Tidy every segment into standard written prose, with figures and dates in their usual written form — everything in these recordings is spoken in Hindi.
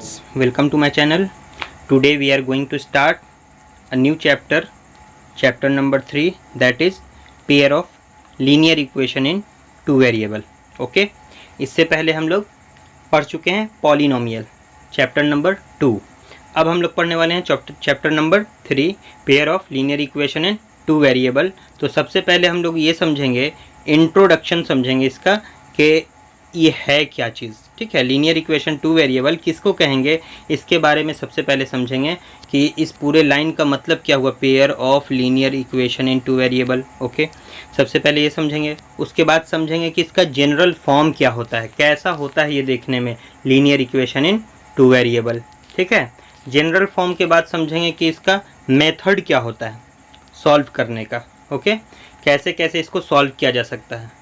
friends, welcome to my channel. Today we are going to start a new chapter number 3, that is pair of linear equation in two variable. Okay, इससे पहले हम लोग पढ़ चुके हैं पॉलिनोमियल चैप्टर नंबर 2. अब हम लोग पढ़ने वाले हैं chapter number 3 pair of linear equation in two variable. तो सबसे पहले हम लोग ये समझेंगे, इंट्रोडक्शन समझेंगे इसका कि ये है क्या चीज़. ठीक है, लीनियर इक्वेशन टू वेरिएबल किसको कहेंगे, इसके बारे में सबसे पहले समझेंगे कि इस पूरे लाइन का मतलब क्या हुआ, pair of linear equation in two variable. Okay, सबसे पहले ये समझेंगे. उसके बाद समझेंगे कि इसका जनरल फॉर्म क्या होता है, कैसा होता है ये देखने में linear equation in two variable. ठीक है, जनरल फॉर्म के बाद समझेंगे कि इसका मेथड क्या होता है सॉल्व करने का. ओके, कैसे कैसे इसको सॉल्व किया जा सकता है.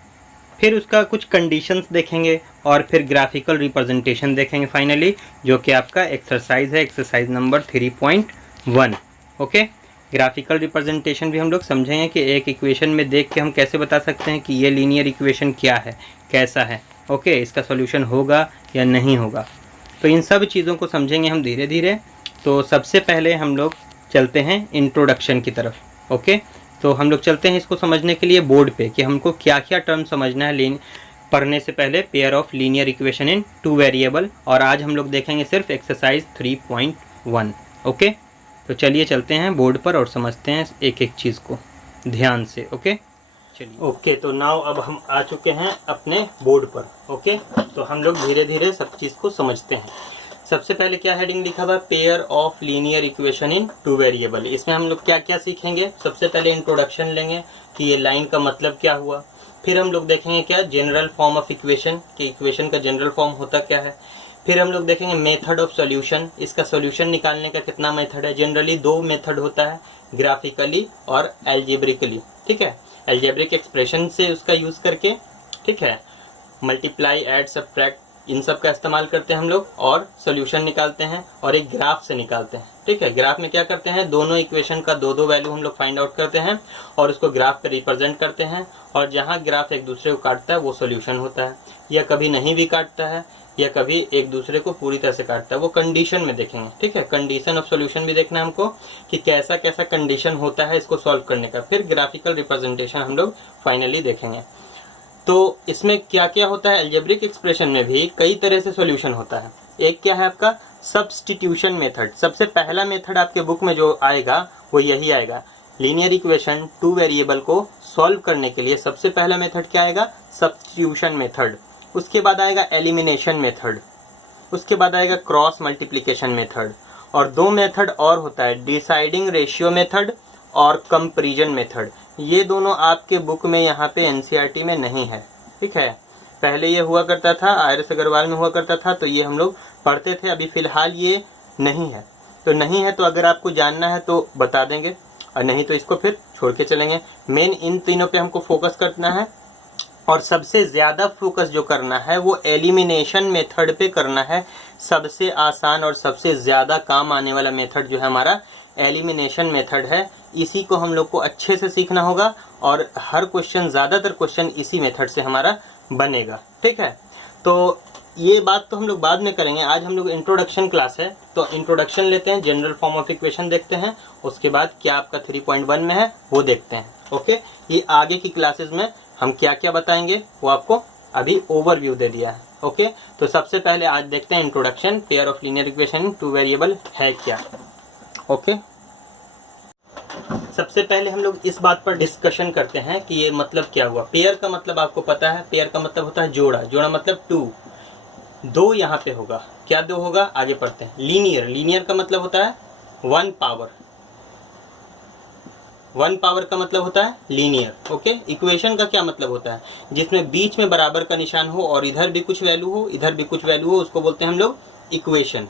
फिर उसका कुछ कंडीशंस देखेंगे और फिर ग्राफिकल रिप्रेजेंटेशन देखेंगे फाइनली, जो कि आपका एक्सरसाइज है, exercise number 3.1. Okay, graphical representation भी हम लोग समझेंगे कि एक इक्वेशन में देख के हम कैसे बता सकते हैं कि ये लीनियर इक्वेशन क्या है, कैसा है. ओके, इसका सॉल्यूशन होगा या नहीं होगा. तो इन सब चीज़ों को समझेंगे हम धीरे धीरे. तो सबसे पहले हम लोग चलते हैं इंट्रोडक्शन की तरफ. ओके, तो हम लोग चलते हैं इसको समझने के लिए बोर्ड पे कि हमको क्या क्या टर्म समझना है पढ़ने से पहले pair of linear equation in two variable. और आज हम लोग देखेंगे सिर्फ एक्सरसाइज 3.1. ओके, तो चलिए चलते हैं बोर्ड पर और समझते हैं एक एक चीज़ को ध्यान से. ओके, चलिए. ओके, तो नाउ अब हम आ चुके हैं अपने बोर्ड पर. ओके, तो हम लोग धीरे धीरे सब चीज़ को समझते हैं. सबसे पहले क्या हेडिंग लिखा हुआ है, pair of linear equation in two variable. इसमें हम लोग क्या क्या सीखेंगे. सबसे पहले इंट्रोडक्शन लेंगे कि ये लाइन का मतलब क्या हुआ. फिर हम लोग देखेंगे क्या जनरल फॉर्म ऑफ इक्वेशन, कि इक्वेशन का जनरल फॉर्म होता क्या है. फिर हम लोग देखेंगे मेथड ऑफ सॉल्यूशन, इसका सॉल्यूशन निकालने का कितना मेथड है. जनरली 2 मेथड होता है, ग्राफिकली और एल्जेब्रिकली. ठीक है, एल्जेब्रिक एक्सप्रेशन से उसका यूज़ करके, ठीक है, मल्टीप्लाई, ऐड, सब्ट्रैक्ट, इन सब का इस्तेमाल करते हैं हम लोग और सॉल्यूशन निकालते हैं. और एक ग्राफ से निकालते हैं. ठीक है, ग्राफ में क्या करते हैं, दोनों इक्वेशन का दो वैल्यू हम लोग फाइंड आउट करते हैं और उसको ग्राफ पे रिप्रेजेंट करते हैं. और जहाँ ग्राफ एक दूसरे को काटता है वो सॉल्यूशन होता है, या कभी नहीं भी काटता है, या कभी एक दूसरे को पूरी तरह से काटता है. वो कंडीशन में देखेंगे. ठीक है, कंडीशन ऑफ सॉल्यूशन भी देखना है हमको कि कैसा कैसा कंडीशन होता है इसको सॉल्व करने का. फिर ग्राफिकल रिप्रेजेंटेशन हम लोग फाइनली देखेंगे. तो इसमें क्या क्या होता है, अलजेब्रिक एक्सप्रेशन में भी कई तरह से सॉल्यूशन होता है. एक क्या है आपका सब्स्टिट्यूशन मेथड. सबसे पहला मेथड आपके बुक में जो आएगा वो यही आएगा. लीनियर इक्वेशन टू वेरिएबल को सॉल्व करने के लिए सबसे पहला मेथड क्या आएगा, सब्स्टिट्यूशन मेथड. उसके बाद आएगा एलिमिनेशन मेथड. उसके बाद आएगा क्रॉस मल्टीप्लिकेशन मेथड. और 2 मेथड और होता है, डिसाइडिंग रेशियो मेथड और कंपैरिजन मेथड. ये दोनों आपके बुक में यहाँ पे एनसीईआरटी में नहीं है. ठीक है, पहले ये हुआ करता था, आर.एस. अग्रवाल में हुआ करता था, तो ये हम लोग पढ़ते थे. अभी फ़िलहाल ये नहीं है. तो नहीं है, तो अगर आपको जानना है तो बता देंगे, और नहीं तो इसको फिर छोड़ के चलेंगे. मेन इन तीनों पे हमको फोकस करना है. और सबसे ज़्यादा फोकस जो करना है वो एलिमिनेशन मेथड पे करना है. सबसे आसान और सबसे ज़्यादा काम आने वाला मेथड जो है हमारा एलिमिनेशन मेथड है. इसी को हम लोग को अच्छे से सीखना होगा और हर क्वेश्चन, ज़्यादातर क्वेश्चन इसी मेथड से हमारा बनेगा. ठीक है, तो ये बात तो हम लोग बाद में करेंगे. आज हम लोग इंट्रोडक्शन क्लास है, तो इंट्रोडक्शन लेते हैं, जनरल फॉर्म ऑफ इक्वेशन देखते हैं. उसके बाद क्या आपका 3.1 में है वो देखते हैं. ओके, ये आगे की क्लासेस में हम क्या क्या बताएंगे वो आपको अभी ओवरव्यू दे दिया है. ओके, तो सबसे पहले आज देखते हैं introduction, pair of linear equation two variable है क्या. ओके, सबसे पहले हम लोग इस बात पर डिस्कशन करते हैं कि ये मतलब क्या हुआ. पेयर का मतलब आपको पता है, पेयर का मतलब होता है जोड़ा. जोड़ा मतलब 2. 2 यहाँ पे होगा. क्या 2 होगा, आगे पढ़ते हैं. लीनियर, लीनियर का मतलब होता है 1 पावर. 1 पावर का मतलब होता है लीनियर. ओके, इक्वेशन का क्या मतलब होता है, जिसमें बीच में बराबर का निशान हो और इधर भी कुछ वैल्यू हो, इधर भी कुछ वैल्यू हो, उसको बोलते हैं हम लोग इक्वेशन.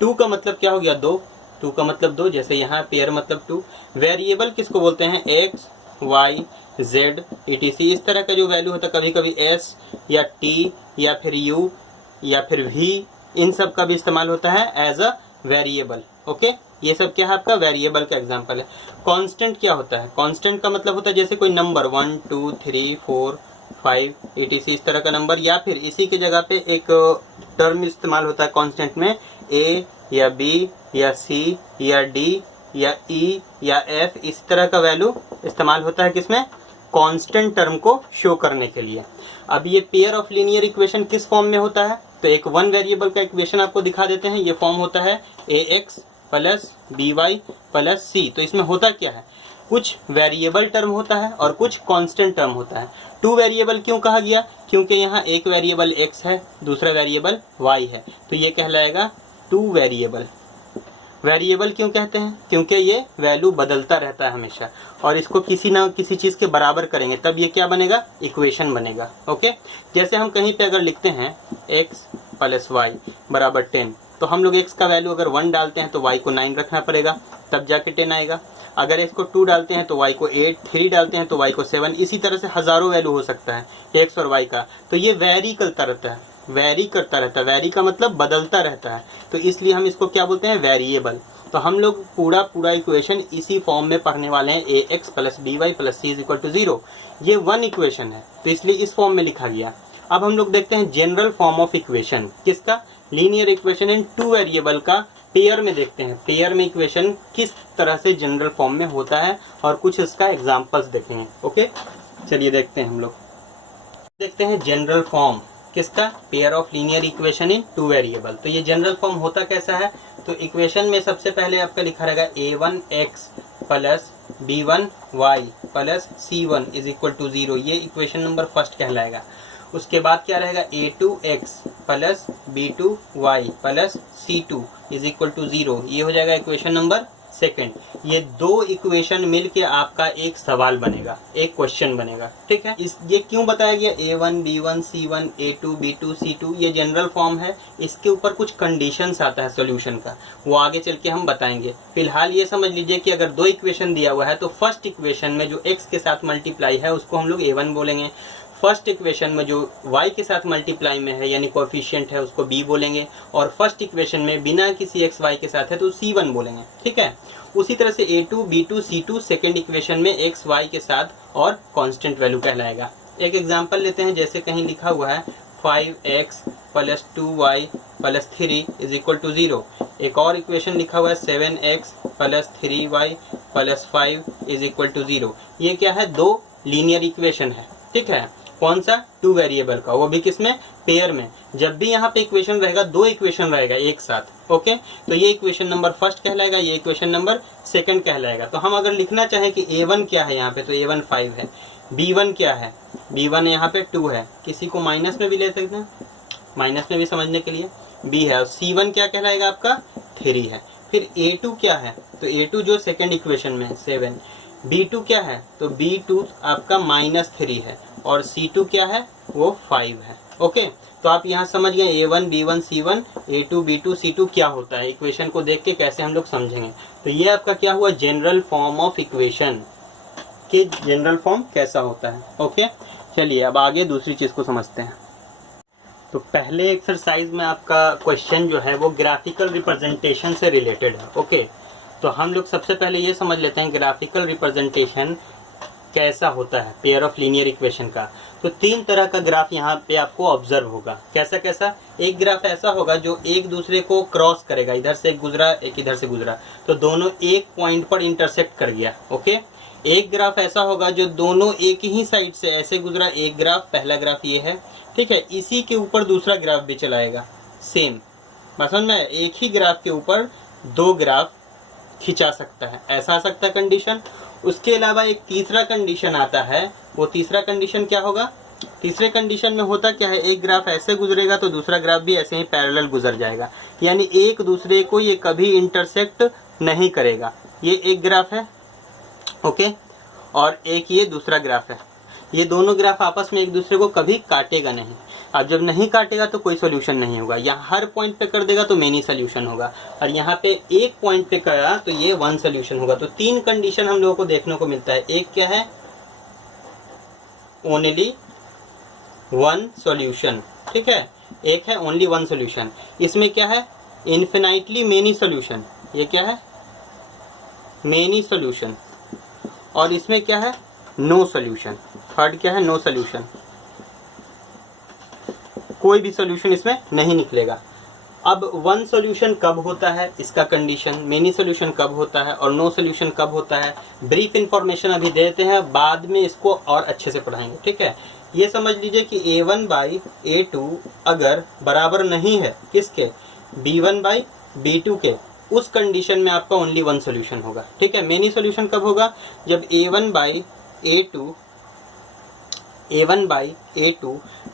2 का मतलब क्या हो गया, 2. 2 का मतलब 2, जैसे यहाँ पेयर मतलब 2. वेरिएबल किसको बोलते हैं, एक्स, वाई, जेड, etc. इस तरह का जो वैल्यू होता है, कभी कभी एस या टी या फिर यू या फिर वी, इन सब का भी इस्तेमाल होता है एज अ वेरिएबल. ओके, ये सब क्या है आपका वेरिएबल का एग्जांपल है. कांस्टेंट क्या होता है, कांस्टेंट का मतलब होता है जैसे कोई नंबर 1 2 3 4 5 etc इस तरह का नंबर, या फिर इसी के जगह पे एक टर्म इस्तेमाल होता है कांस्टेंट में, a या b या c या d या e या f, इस तरह का वैल्यू इस्तेमाल होता है किसमें, कांस्टेंट टर्म को शो करने के लिए। अब ये पेयर ऑफ लीनियर इक्वेशन किस फॉर्म में होता है, तो एक वन वेरिएबल का इक्वेशन आपको दिखा देते हैं। ये फॉर्म होता है ax plus by plus c। तो इसमें होता क्या है, कुछ वेरिएबल टर्म होता है और कुछ कांस्टेंट टर्म होता है। टू वेरिएबल क्यों कहा गया, क्योंकि यहाँ एक वेरिएबल x है, दूसरा वेरिएबल y है, तो ये कहलाएगा टू वेरिएबल। वेरिएबल क्यों कहते हैं, क्योंकि ये वैल्यू बदलता रहता है हमेशा, और इसको किसी ना किसी चीज़ के बराबर करेंगे तब ये क्या बनेगा, इक्वेशन बनेगा। ओके, जैसे हम कहीं पे अगर लिखते हैं x प्लस वाई बराबर 10, तो हम लोग x का वैल्यू अगर 1 डालते हैं तो y को 9 रखना पड़ेगा, तब जाके 10 आएगा। अगर x को 2 डालते हैं तो y को 8, 3 डालते हैं तो y को 7, इसी तरह से हज़ारों वैल्यू हो सकता है x और y का। तो ये वेरी करता रहता है, वेरी करता रहता है, वेरी का मतलब बदलता रहता है, तो इसलिए हम इसको क्या बोलते हैं, वेरिएबल। तो हम लोग पूरा इक्वेशन इसी फॉर्म में पढ़ने वाले हैं, ax plus by plus c is equal to 0। ये वन इक्वेशन है तो इसलिए इस फॉर्म में लिखा गया। अब हम लोग देखते हैं जनरल फॉर्म ऑफ इक्वेशन, किसका, linear equation in two variable का पेयर में देखते हैं। पेयर में इक्वेशन किस तरह से जनरल फॉर्म में होता है और कुछ इसका एग्जांपल्स देखेंगे। ओके, चलिए देखते हैं। हम लोग देखते हैं जनरल फॉर्म किसका, pair of linear equation in two variable. तो ये जनरल फॉर्म होता कैसा है, तो इक्वेशन में सबसे पहले आपका लिखा रहेगा a1x plus b1y plus c1 is equal to 0, ये इक्वेशन नंबर फर्स्ट कहलाएगा। उसके बाद क्या रहेगा, a2x plus b2y plus c2 is equal to 0, ये हो जाएगा इक्वेशन नंबर सेकंड। ये दो इक्वेशन मिलके आपका एक सवाल बनेगा, एक क्वेश्चन बनेगा। ठीक है, ये क्यों बताया गया, a1 b1 c1 a2 b2 c2, ये जनरल फॉर्म है। इसके ऊपर कुछ कंडीशंस आता है सॉल्यूशन का, वो आगे चल के हम बताएंगे। फिलहाल ये समझ लीजिए कि अगर दो इक्वेशन दिया हुआ है तो फर्स्ट इक्वेशन में जो x के साथ मल्टीप्लाई है उसको हम लोग a1 बोलेंगे, फर्स्ट इक्वेशन में जो y के साथ मल्टीप्लाई में है यानी कोएफिशिएंट है उसको b बोलेंगे, और फर्स्ट इक्वेशन में बिना किसी x y के साथ है तो c1 बोलेंगे। ठीक है, उसी तरह से a2 b2 c2 second equation में x y के साथ और कांस्टेंट वैल्यू कहलाएगा। एक एग्जांपल लेते हैं, जैसे कहीं लिखा हुआ है 5x plus 2y plus 3 is equal to 0। एक और इक्वेशन लिखा हुआ है 7x plus 3y plus 5 is equal to 0। ये क्या है, दो लीनियर इक्वेशन है। ठीक है, कौन सा, टू वेरिएबल का, वो भी किसमें, पेयर में। जब भी यहाँ पे इक्वेशन रहेगा, दो इक्वेशन रहेगा एक साथ। ओके, तो ये इक्वेशन नंबर फर्स्ट कहलाएगा, ये इक्वेशन नंबर सेकंड कहलाएगा। तो हम अगर लिखना चाहें कि a1 क्या है यहाँ पे, तो a1 5 है, b1 क्या है, b1 यहाँ पे 2 है, किसी को माइनस में भी ले सकते हैं, माइनस में भी समझने के लिए b है, और c1 क्या कहलाएगा आपका 3 है। फिर a2 क्या है, तो a2 जो सेकेंड इक्वेशन में है 7, b2 क्या है, तो b2 आपका -3 है, और c2 क्या है, वो 5 है। ओके, तो आप यहाँ समझ गए a1 b1 c1 a2 b2 c2 क्या होता है। इक्वेशन को देख के कैसे हम लोग समझेंगे। तो ये आपका क्या हुआ, जनरल फॉर्म ऑफ इक्वेशन कि जनरल फॉर्म कैसा होता है। ओके, चलिए अब आगे दूसरी चीज़ को समझते हैं। तो पहले एक्सरसाइज में आपका क्वेश्चन जो है वो ग्राफिकल रिप्रेजेंटेशन से रिलेटेड है। ओके, तो हम लोग सबसे पहले ये समझ लेते हैं ग्राफिकल रिप्रेजेंटेशन कैसा होता है पेयर ऑफ लीनियर इक्वेशन का। तो तीन तरह का ग्राफ यहाँ पे आपको ऑब्जर्व होगा। कैसा कैसा, एक ग्राफ ऐसा होगा जो एक दूसरे को क्रॉस करेगा, इधर से एक गुजरा एक इधर से गुजरा, तो दोनों एक पॉइंट पर इंटरसेक्ट कर गया। ओके, एक ग्राफ ऐसा होगा जो दोनों एक ही साइड से ऐसे गुजरा, एक ग्राफ, पहला ग्राफ ये है। ठीक है, इसी के ऊपर दूसरा ग्राफ भी चलाएगा, सेम समझ में, एक ही ग्राफ के ऊपर दो ग्राफ खिंचा सकता है, ऐसा आ सकता है कंडीशन। उसके अलावा एक तीसरा कंडीशन आता है, वो तीसरा कंडीशन क्या होगा, तीसरे कंडीशन में होता क्या है, एक ग्राफ ऐसे गुजरेगा तो दूसरा ग्राफ भी ऐसे ही पैरेलल गुजर जाएगा, यानी एक दूसरे को ये कभी इंटरसेक्ट नहीं करेगा। ये एक ग्राफ है, ओके, और एक ये दूसरा ग्राफ है। ये दोनों ग्राफ आपस में एक दूसरे को कभी काटेगा नहीं। अब जब नहीं काटेगा तो कोई सोल्यूशन नहीं होगा। यहाँ हर पॉइंट पे कर देगा तो मेनी सोल्यूशन होगा, और यहाँ पे एक पॉइंट पे करा तो ये वन सोल्यूशन होगा। तो तीन कंडीशन हम लोगों को देखने को मिलता है। एक क्या है, ओनली वन सोल्यूशन। ठीक है, एक है ओनली वन सोल्यूशन। इसमें क्या है, इन्फिनाइटली मेनी सोल्यूशन। ये क्या है, मेनी सोल्यूशन। और इसमें क्या है, नो सोल्यूशन। थर्ड क्या है, नो सोल्यूशन। कोई भी सोल्यूशन इसमें नहीं निकलेगा। अब वन सोल्यूशन कब होता है इसका कंडीशन, मेनी सोल्यूशन कब होता है और नो सोल्यूशन कब होता है, ब्रीफ इंफॉर्मेशन अभी देते हैं, बाद में इसको और अच्छे से पढ़ाएंगे। ठीक है, ये समझ लीजिए कि A1/A2 अगर बराबर नहीं है किसके, B1/B2 के, उस कंडीशन में आपका ओनली वन सोल्यूशन होगा। ठीक है, मेनी सोल्यूशन कब होगा, जब A1/A2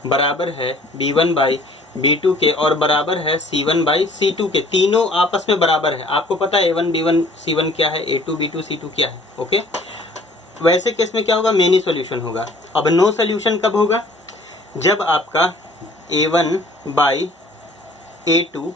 बराबर है B1/B2 के और बराबर है C1/C2 के, तीनों आपस में बराबर है। आपको पता है A1 B1 C1 क्या है, A2 B2 C2 क्या है। ओके, वैसे केस में क्या होगा, मेनी सॉल्यूशन होगा। अब नो सॉल्यूशन कब होगा, जब आपका A1/A2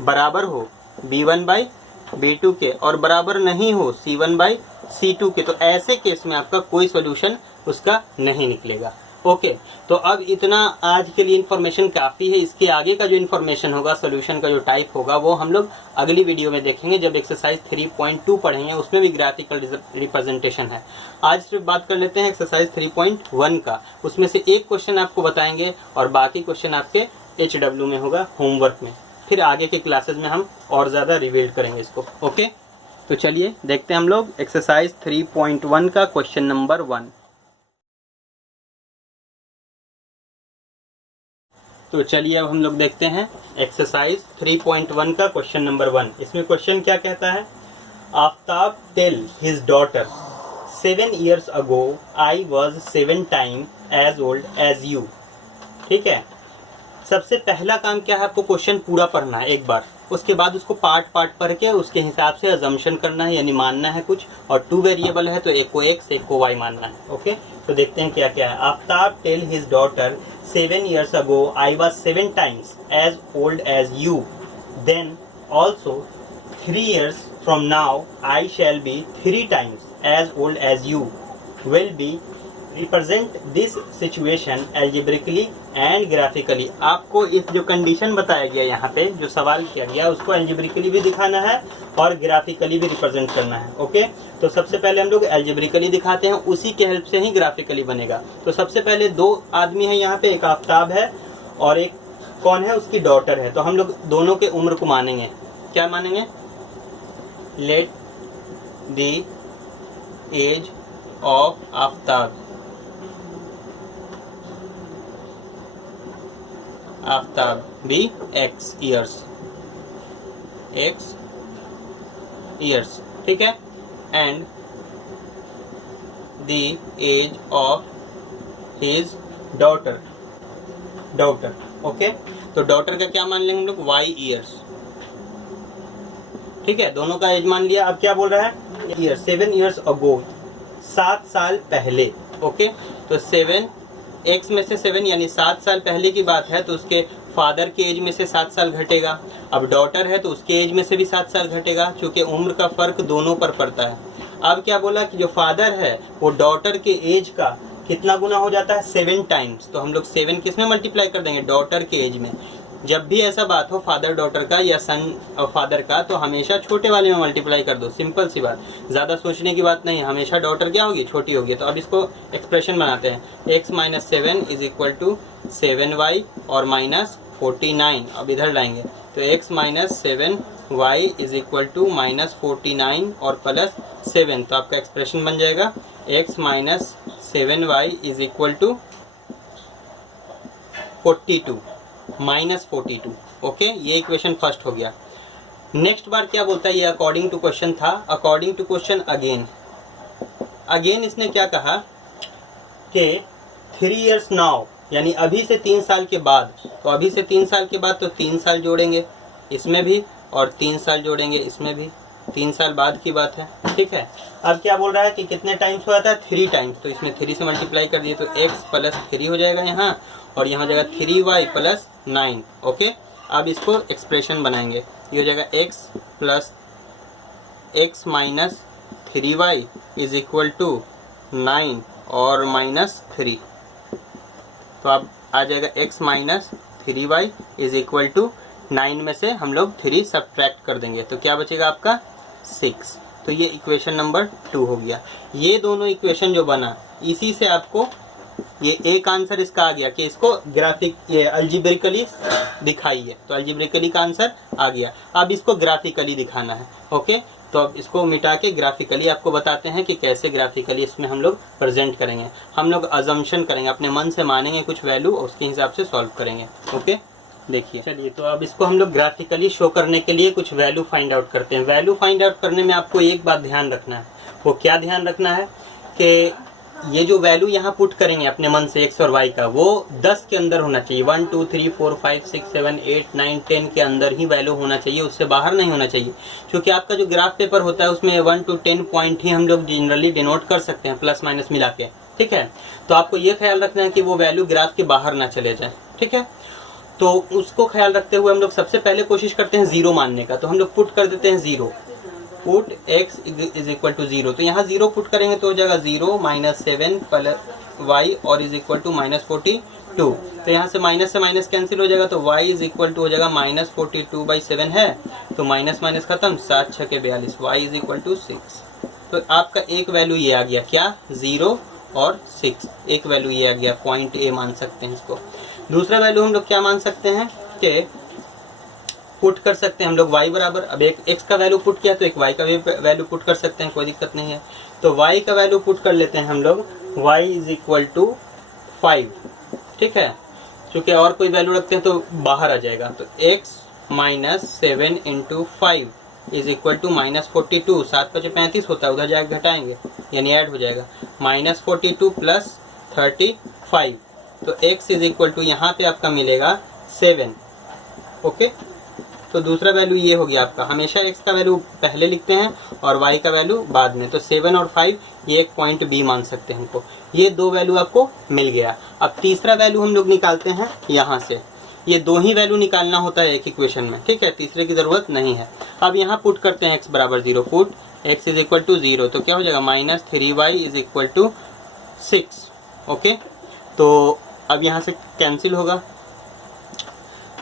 बराबर हो B1/B2 के और बराबर नहीं हो C1/C2 के, तो ऐसे केस में आपका कोई सॉल्यूशन उसका नहीं निकलेगा। ओके, तो अब इतना आज के लिए इन्फॉर्मेशन काफ़ी है। इसके आगे का जो इन्फॉर्मेशन होगा, सोल्यूशन का जो टाइप होगा, वो हम लोग अगली वीडियो में देखेंगे जब एक्सरसाइज 3.2 पढ़ेंगे, उसमें भी ग्राफिकल रिप्रेजेंटेशन है। आज सिर्फ बात कर लेते हैं एक्सरसाइज 3.1 का, उसमें से एक क्वेश्चन आपको बताएंगे और बाकी क्वेश्चन आपके HW में होगा, होमवर्क में। फिर आगे के क्लासेज में हम और ज़्यादा रिवील करेंगे इसको। ओके, तो चलिए देखते हैं हम लोग एक्सरसाइज 3.1 का क्वेश्चन नंबर 1। तो चलिए अब हम लोग देखते हैं एक्सरसाइज 3.1 का क्वेश्चन नंबर 1। इसमें क्वेश्चन क्या कहता है, Aftab tell his daughter 7 years ago I was 7 times as old as you। ठीक है, सबसे पहला काम क्या है, आपको क्वेश्चन पूरा पढ़ना है एक बार, उसके बाद उसको पार्ट पार्ट पढ़ के उसके हिसाब से अजम्पशन करना है, यानी मानना है कुछ। और 2 वेरिएबल है तो एक को x एक को y मानना है। ओके, तो देखते हैं क्या क्या है। Aftab tell his daughter 7 years ago I was 7 times as old as you, then also 3 years from now I shall be 3 times as old as you, will be represent this situation algebraically and graphically। आपको इस जो कंडीशन बताया गया यहाँ पे, जो सवाल किया गया, उसको algebraically भी दिखाना है और ग्राफिकली भी रिप्रेजेंट करना है। ओके, तो सबसे पहले हम लोग algebraically दिखाते हैं, उसी के हेल्प से ही ग्राफिकली बनेगा। तो सबसे पहले 2 आदमी है यहाँ पे, एक आफ्ताब है और एक कौन है, उसकी डॉटर है। तो हम लोग दोनों के उम्र को मानेंगे, क्या मानेंगे, let the age of Aftab be x years, ठीक है, and the age of his daughter। Okay, तो डॉटर का क्या मान लेंगे हम लोग, y years। ठीक है, दोनों का एज मान लिया। अब क्या बोल रहा है, ईयर 7 years ago, 7 साल पहले। ओके, तो 7 x में से 7 यानी 7 साल पहले की बात है, तो उसके फादर के एज में से 7 साल घटेगा। अब डॉटर है तो उसके एज में से भी 7 साल घटेगा, क्योंकि उम्र का फर्क दोनों पर पड़ता है। अब क्या बोला कि जो फादर है वो डॉटर के एज का कितना गुना हो जाता है, 7 टाइम्स। तो हम लोग 7 किस में मल्टीप्लाई कर देंगे, डॉटर के एज में। जब भी ऐसा बात हो फादर डॉटर का या सन और फादर का, तो हमेशा छोटे वाले में मल्टीप्लाई कर दो, सिंपल सी बात, ज़्यादा सोचने की बात नहीं। हमेशा डॉटर क्या होगी, छोटी होगी। तो अब इसको एक्सप्रेशन बनाते हैं, x - 7 = 7y और -49। अब इधर लाएंगे तो x - 7y = -49 और +7। तो आपका एक्सप्रेशन बन जाएगा x - 7y = 42 -42। ओके, ये इक्वेशन फर्स्ट हो गया। नेक्स्ट बार क्या बोलता है, ये अकॉर्डिंग टू क्वेश्चन था। अकॉर्डिंग टू क्वेश्चन अगेन इसने क्या कहा कि 3 years नाउ, यानी अभी से 3 साल के बाद। तो अभी से 3 साल के बाद तो 3 साल जोड़ेंगे इसमें भी और 3 साल जोड़ेंगे इसमें भी, 3 साल बाद की बात है। ठीक है, अब क्या बोल रहा है कि कितने टाइम्स हो जाता है, 3 टाइम्स। तो इसमें 3 से मल्टीप्लाई कर दिए तो x + 3 हो जाएगा यहाँ, और यहाँ हो जाएगा 3y + 9। ओके, अब इसको एक्सप्रेशन बनाएंगे, ये हो जाएगा x - 3y = 9 और -3। तो अब आ जाएगा x - 3y = 9 में से हम लोग 3 सब्ट्रैक्ट कर देंगे, तो क्या बचेगा आपका 6। तो ये इक्वेशन नंबर 2 हो गया। ये दोनों इक्वेशन जो बना, इसी से आपको ये एक आंसर इसका आ गया कि इसको ग्राफिक ये अल्जेब्रिकली दिखाइए, तो अल्जेब्रिकली का आंसर आ गया। अब इसको ग्राफिकली दिखाना है। ओके, तो अब इसको मिटा के ग्राफिकली आपको बताते हैं कि कैसे ग्राफिकली इसमें हम लोग प्रेजेंट करेंगे। हम लोग अजम्पशन करेंगे, अपने मन से मानेंगे कुछ वैल्यू, उसके हिसाब से सॉल्व करेंगे। ओके, देखिए चलिए, तो अब इसको हम लोग ग्राफिकली शो करने के लिए कुछ वैल्यू फाइंड आउट करते हैं। वैल्यू फाइंड आउट करने में आपको एक बात ध्यान रखना है। वो क्या ध्यान रखना है कि ये जो वैल्यू यहाँ पुट करेंगे अपने मन से x और y का, वो 10 के अंदर होना चाहिए। 1 2 3 4 5 6 7 8 9 10 के अंदर ही वैल्यू होना चाहिए, उससे बाहर नहीं होना चाहिए। क्योंकि आपका जो ग्राफ पेपर होता है उसमें 1 to 10 पॉइंट ही हम लोग जनरली डिनोट कर सकते हैं, प्लस माइनस मिला के। ठीक है, तो आपको ये ख्याल रखना है कि वो वैल्यू ग्राफ के बाहर ना चले जाए। ठीक है, तो उसको ख्याल रखते हुए हम लोग सबसे पहले कोशिश करते हैं 0 मानने का। तो हम लोग पुट कर देते हैं 0, put x is equal to 0। तो यहाँ 0 पुट करेंगे तो हो जाएगा 0 माइनस 7 प्लस y और इज इक्वल टू माइनस 42। तो यहाँ से माइनस कैंसिल हो जाएगा, तो y इज इक्वल टू हो जाएगा माइनस 42/7 है, तो माइनस माइनस खत्म, 7 6 के 42, y इज इक्वल टू 6। तो आपका एक वैल्यू ये आ गया, क्या 0 और 6, एक वैल्यू ये आ गया, पॉइंट ए मान सकते हैं इसको। दूसरा वैल्यू हम लोग क्या मान सकते हैं कि पुट कर सकते हैं हम लोग y बराबर, अब एक x का वैल्यू पुट किया तो एक y का वैल्यू पुट कर सकते हैं, कोई दिक्कत नहीं है। तो y का वैल्यू पुट कर लेते हैं हम लोग, y इज इक्वल टू 5। ठीक है, क्योंकि और कोई वैल्यू रखते हैं तो बाहर आ जाएगा। तो x minus 7 into 5 is equal to minus 42, 7 5 35 होता है, उधर जाकर घटाएंगे यानी ऐड हो जाएगा, माइनस 42 प्लस 35। तो x इज इक्वल टू यहाँ पे आपका मिलेगा 7। ओके, तो दूसरा वैल्यू ये हो गया आपका। हमेशा x का वैल्यू पहले लिखते हैं और y का वैल्यू बाद में। तो 7 और 5 ये एक पॉइंट b मान सकते हैं हमको। ये दो वैल्यू आपको मिल गया। अब तीसरा वैल्यू हम लोग निकालते हैं यहाँ से। ये दो ही वैल्यू निकालना होता है एक इक्वेशन में। ठीक है, तीसरे की ज़रूरत नहीं है। अब यहाँ पुट करते हैं x बराबर 0, put x is equal to 0। तो क्या हो जाएगा, minus 3y is equal to 6। Okay, तो अब यहाँ से कैंसिल होगा,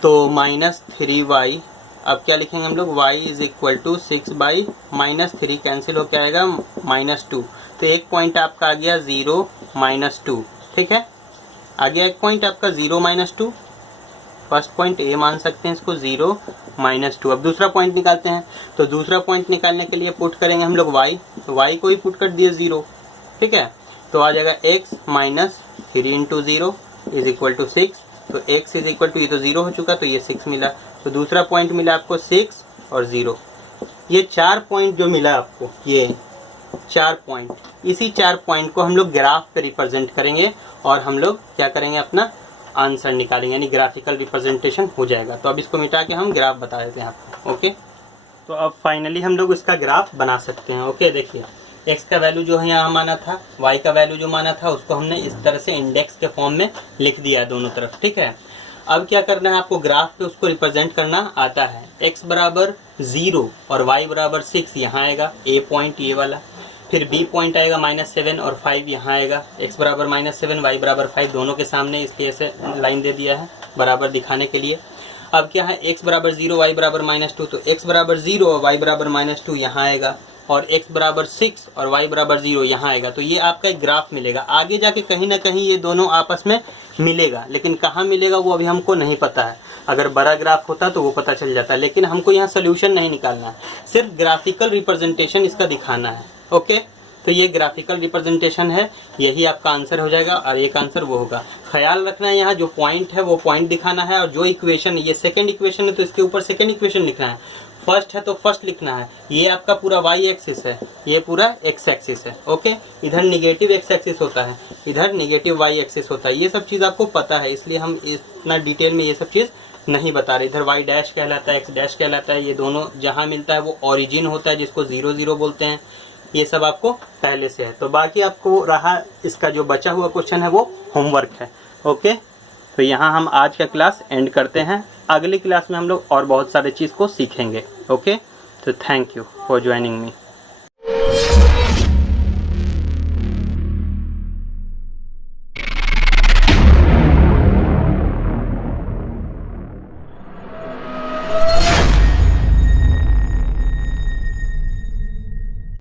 तो माइनस 3y, अब क्या लिखेंगे हम लोग, y is equal to 6/-3 cancel होकर आएगा -2। तो एक पॉइंट आपका आ गया 0 -2। ठीक है, आ गया एक पॉइंट आपका 0 -2। फर्स्ट पॉइंट ए मान सकते हैं इसको, 0 -2। अब दूसरा पॉइंट निकालते हैं। तो दूसरा पॉइंट निकालने के लिए पुट करेंगे हम लोग y, तो y को ही पुट कर दिए 0। ठीक है, तो आ जाएगा x minus 3 into 0 is equal to 6। तो x इज इक्वल टू, ये तो 0 हो चुका तो ये 6 मिला। तो दूसरा पॉइंट मिला आपको 6 और 0। ये 4 पॉइंट जो मिला आपको, ये 4 पॉइंट, इसी 4 पॉइंट को हम लोग ग्राफ पे रिप्रेजेंट करेंगे और हम लोग क्या करेंगे, अपना आंसर निकालेंगे, यानी ग्राफिकल रिप्रेजेंटेशन हो जाएगा। तो अब इसको मिटा के हम ग्राफ बता देते हैं आपको। ओके, तो अब फाइनली हम लोग इसका ग्राफ बना सकते हैं। ओके, देखिए x का वैल्यू जो है यहाँ माना था, y का वैल्यू जो माना था, उसको हमने इस तरह से इंडेक्स के फॉर्म में लिख दिया दोनों तरफ। ठीक है, अब क्या करना है आपको, ग्राफ पे उसको रिप्रेजेंट करना आता है। x बराबर 0 और y बराबर 6 यहाँ आएगा, a पॉइंट ये वाला, फिर b पॉइंट आएगा -7 और 5 यहाँ आएगा। x बराबर -7 y बराबर 5 दोनों के सामने, इसलिए ऐसे लाइन दे दिया है बराबर दिखाने के लिए। अब क्या है, x बराबर 0 y बराबर -2, तो x बराबर 0 और y बराबर -2 यहाँ आएगा, और x बराबर 6 और y बराबर 0 यहाँ आएगा। तो ये आपका एक ग्राफ मिलेगा। आगे जाके कहीं ना कहीं ये दोनों आपस में मिलेगा, लेकिन कहाँ मिलेगा वो अभी हमको नहीं पता है। अगर बड़ा ग्राफ होता तो वो पता चल जाता, लेकिन हमको यहाँ सोल्यूशन नहीं निकालना है, सिर्फ ग्राफिकल रिप्रेजेंटेशन इसका दिखाना है। ओके, तो ये ग्राफिकल रिप्रेजेंटेशन है, यही आपका आंसर हो जाएगा और एक आंसर वो होगा। ख्याल रखना है, यहाँ जो पॉइंट है वो पॉइंट दिखाना है, और जो इक्वेशन, ये सेकंड इक्वेशन है तो इसके ऊपर सेकंड इक्वेशन लिखना है, फर्स्ट है तो फर्स्ट लिखना है। ये आपका पूरा y एक्सिस है, ये पूरा x एक्सिस है। ओके, इधर निगेटिव x एक्सिस होता है, इधर निगेटिव y एक्सिस होता है। ये सब चीज़ आपको पता है, इसलिए हम इतना डिटेल में ये सब चीज़ नहीं बता रहे। इधर y डैश कहलाता है, x डैश कहलाता है, ये दोनों जहाँ मिलता है वो ओरिजिन होता है, जिसको 0 0 बोलते हैं। ये सब आपको पहले से है। तो बाकी आपको रहा, इसका जो बचा हुआ क्वेश्चन है वो होमवर्क है। ओके, तो यहाँ हम आज का क्लास एंड करते हैं। अगली क्लास में हम लोग और बहुत सारे चीज़ को सीखेंगे। ओके, तो thank you for joining me.